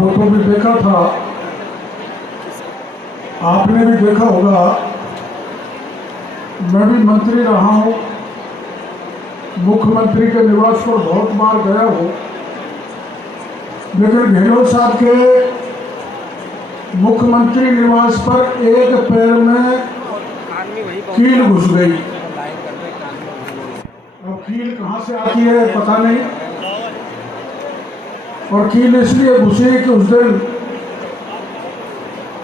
Photo भी देखा था, आपने भी देखा होगा। मैं भी मंत्री रहा हूँ, मुख्यमंत्री के निवास पर बहुत बार गया हूँ, लेकिन गहलोत साहब के मुख्यमंत्री निवास पर एक पैर में कील घुस गई। अब कील कहाँ से आती है पता नहीं, और कील इसलिए घुसी कि उस दिन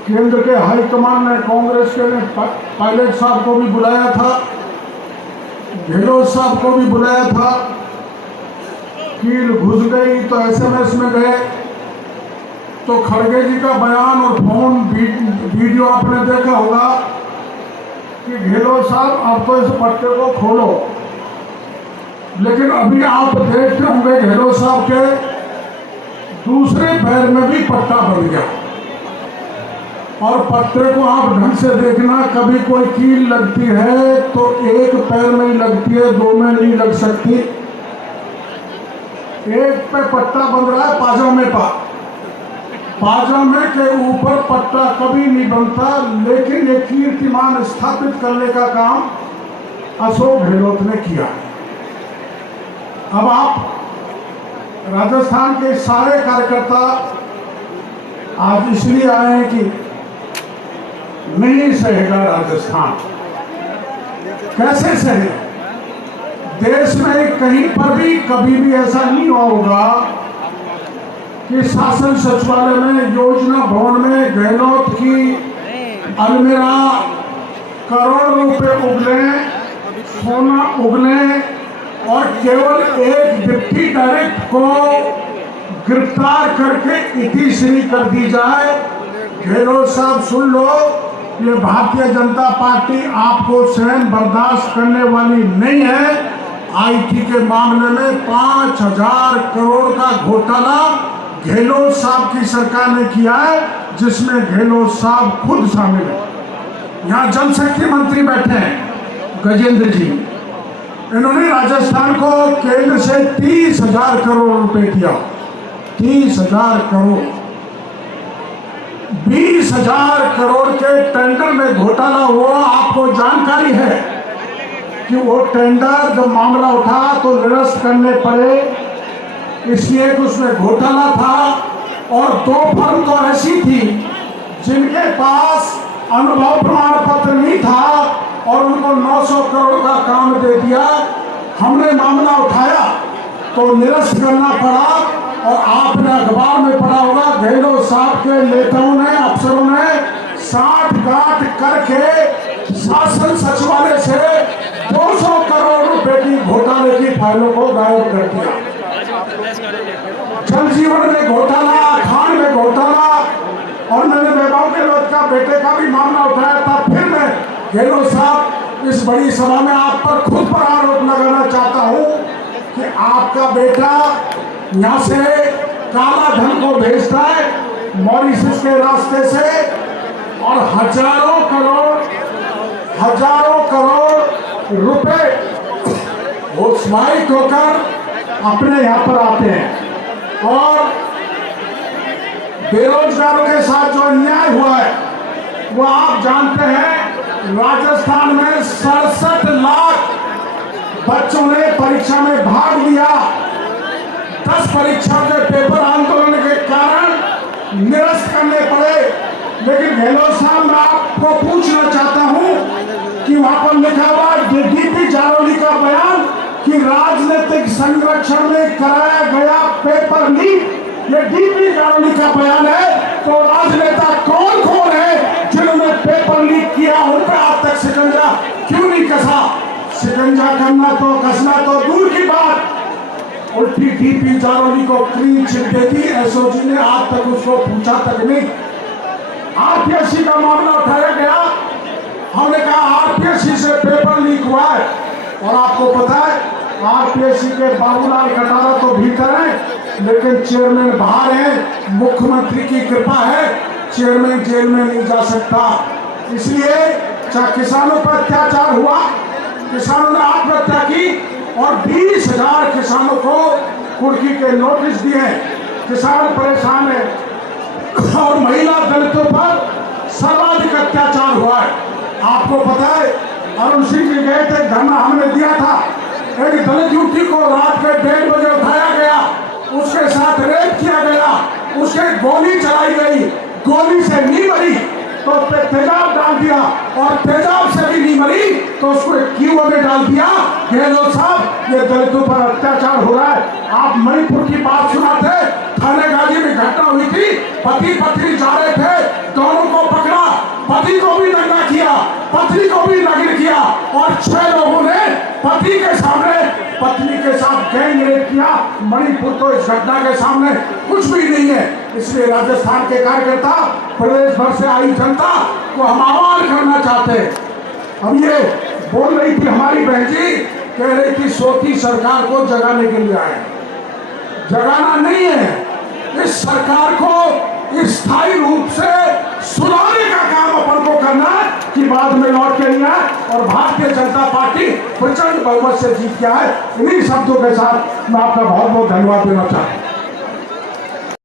केंद्र के हाईकमान ने, कांग्रेस के ने पायलट साहब को भी बुलाया था, गहलोत साहब को भी बुलाया था। कील घुस गई तो एसएमएस में गए तो खड़गे जी का बयान और फोन वीडियो आपने देखा होगा कि गहलोत साहब आप तो इस पट्टे को खोलो, लेकिन अभी आप देखते होंगे गहलोत साहब के दूसरे पैर में भी पट्टा बन गया। और पट्टे को आप ढंग से देखना, कभी कोई कील लगती है तो एक पैर में ही लगती है, दो में नहीं लग सकती। एक पे पट्टा बन रहा है पाजामे पर, पाजामे के ऊपर पट्टा कभी नहीं बनता, लेकिन ये कीर्तिमान स्थापित करने का काम अशोक गहलोत ने किया। अब आप राजस्थान के सारे कार्यकर्ता आज इसलिए आए हैं कि नहीं सहेगा राजस्थान। कैसे सहे? देश में कहीं पर भी कभी भी ऐसा नहीं होगा कि शासन सचिवालय में, योजना भवन में गहलोत की अलमीरा करोड़ रुपए उगले, सोना उगले और केवल एक डिप्टी डायरेक्टर को गिरफ्तार करके इतिश्री कर दी जाए। गहलोत साहब सुन लो, ये भारतीय जनता पार्टी आपको सहन बर्दाश्त करने वाली नहीं है। आईटी के मामले में 5,000 करोड़ का घोटाला गहलोत साहब की सरकार ने किया है, जिसमें गहलोत साहब खुद शामिल है। यहाँ जल शक्ति मंत्री बैठे हैं गजेंद्र जी, इन्होंने राजस्थान को केंद्र से 30,000 करोड़ रुपए दिया। 30,000 करोड़, 20,000 करोड़ के टेंडर में घोटाला हुआ। आपको जानकारी है कि वो टेंडर जब मामला उठा तो निरस्त करने पड़े, इसलिए कि उसमें घोटाला था। और 2 फर्म तो ऐसी थी जिनके पास अनुभव प्रमाण पत्र नहीं था और उनको 900 करोड़ का काम दे दिया। हमने मामला उठाया तो निरस्त करना पड़ा। और आपने अखबार में पढ़ा होगा, गहलोत साहब के नेताओं ने, अफसरों ने साठ-गांठ करके शासन सचिवालय से 200 करोड़ रुपए की घोटाले की फाइलों को गायब कर दिया। जल जीवन में घोटाला, खान में घोटाला, और मैंने वैभव गहलोत का बेटे का भी मामला उठाया था। फिर मैं गहलोत साहब इस बड़ी सभा में आप पर खुद पर आरोप लगाना चाहता हूं कि आपका बेटा यहाँ से काला धन को भेजता है मॉरिशस के रास्ते से, और हजारों करोड़ रुपए वो स्माइक होकर अपने यहाँ पर आते हैं। और बेरोजगारों के साथ जो अन्याय हुआ है वो आप जानते हैं। राजस्थान में 67 लाख बच्चों ने परीक्षा में भाग लिया। 10 परीक्षा के पेपर आंदोलन के कारण निरस्त करने पड़े। लेकिन गहलोत साहब, मैं आपको पूछना चाहता हूं कि वहां पर लिखा हुआ डीपी जारौली का बयान कि राजनीतिक संरक्षण में कराया गया पेपर लीक, ये डीपी जारौली का बयान है। तो राजनेता कौन कौन है जिन्होंने पेपर लीक किया, उन पर आज तक शिकंजा क्यों नहीं कसा? शिकंजा करना तो, कसना तो दूर की बात, उल्टी डीपी जारौली को क्लीन चिट दे दी। एसओजी ने आज तक उसको पूछा तक नहीं। आरपीएससी का मामला उठाया गया, हमने कहा आरपीएससी से पेपर लीक हुआ है। और आपको पता है आरपीएससी के बाबूलाल कटारा तो भीतर है, लेकिन चेयरमैन बाहर है। मुख्यमंत्री की कृपा है, चेयरमैन जेल में नहीं जा सकता। इसलिए चाहे किसानों पर अत्याचार हुआ, किसानों ने आत्महत्या की और 20,000 किसानों को कुर्की के नोटिस दिए। किसान परेशान है। हुआ है। आपको पता है अरुण सिंह जी गए थे, धरना हमने दिया था। एक दलित युवती को रात के 1:30 बजे उठाया गया, उसके साथ रेप किया गया, उसे गोली चलाई गई, गोली से नहीं मरी तो उस पर तेजाब डाल दिया, और तेजाब से भी नहीं मरी तो उसको क्यूओ में डाल दिया। गहलोत साहब, ये दलितों पर अत्याचार हो रहा है। आप मणिपुर की बात सुनाते, थाने गाजी में घटना हुई थी, पति पत्नी जा रहे थे, दोनों को पकड़ा, पति को भी नंगा किया, पत्नी को भी नग्न किया, और 6 लोगों ने पति के सामने पत्नी के साथ गैंग रेप किया। मणिपुर तो इस घटना के सामने कुछ भी नहीं है। इसलिए राजस्थान के कार्यकर्ता, प्रदेश भर से आई जनता को हम आह्वान करना चाहते हैं। अब ये बोल रही थी हमारी बहन जी, कह रही थी सोती सरकार को जगाने के लिए आए। जगाना नहीं है, इस सरकार को स्थायी रूप से सुधारने का काम अपन को करना है कि बाद में लौट के नहीं आए। और भारतीय जनता पार्टी प्रचंड बहुमत से जीत गया है। इन्हीं शब्दों के साथ मैं आपका बहुत बहुत धन्यवाद देना चाहता हूँ।